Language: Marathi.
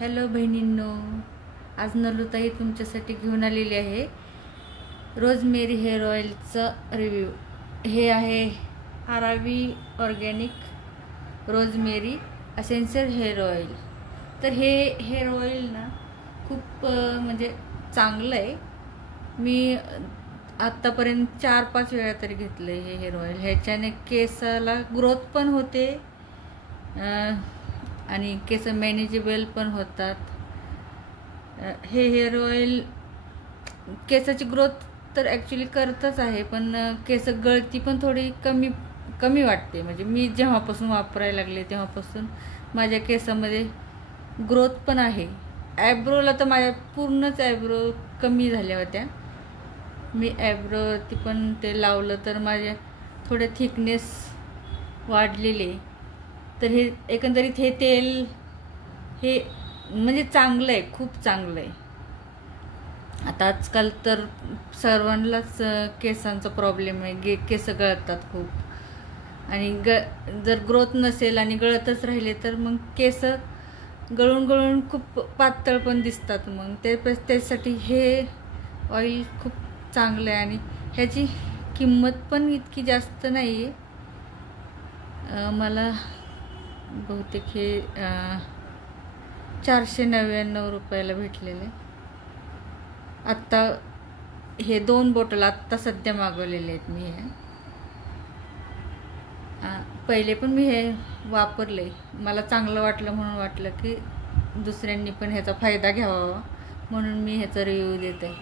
हॅलो बहिणींनो, आज नलुताई तुमच्यासाठी घेऊन आलेली आहे रोजमेरी हेअर ऑइलचं रिव्ह्यू। हे आहे आरावी ऑर्गॅनिक रोजमेरी असेन्शियल हेअर ऑइल। तर हे हेअर ऑइल ना खूप म्हणजे चांगलं आहे। मी आत्तापर्यंत 4-5 वेळा तरी घेतलं आहे हे हेअर ऑइल। ह्याच्याने केसाला ग्रोथ पण होते आणि केस मॅनेजेबल पण होतात। हे हेअर ऑइल केसाची ग्रोथ तर ॲक्च्युली करतच आहे, पण केस गळती पण थोडी कमी वाटते। म्हणजे मी जेव्हापासून वापरायला लागले तेव्हापासून माझ्या केसामध्ये ग्रोथ पण आहे। ॲब्रोला तर माझ्या पूर्णच ॲब्रो कमी झाल्या होत्या। मी ॲब्रोवरती पण ते लावलं तर माझ्या थोडे थिकनेस वाढलेले। तर हे एकंदरीत हे तेल हे म्हणजे चांगलं आहे, खूप चांगलं आहे। आता आजकाल तर सर्वांनाच केसांचा प्रॉब्लेम आहे, केस गळतात खूप। आणि जर ग्रोथ नसेल आणि गळतच राहिले तर मग केस गळून खूप पातळ पण दिसतात। मग त्यासाठी हे ऑइल खूप चांगलं आहे आणि ह्याची किंमत पण इतकी जास्त नाही आहे। मला बहुतेक हे 499 रुपयाला भेटलेले। आत्ता हे 2 बॉटल आत्ता सध्या मागवलेले आहेत मी। हे पहिले पण मी हे वापरले, मला चांगलं वाटलं म्हणून वाटलं की दुसऱ्यांनी पण ह्याचा फायदा घ्यावा म्हणून मी ह्याचा रिव्ह्यू देते।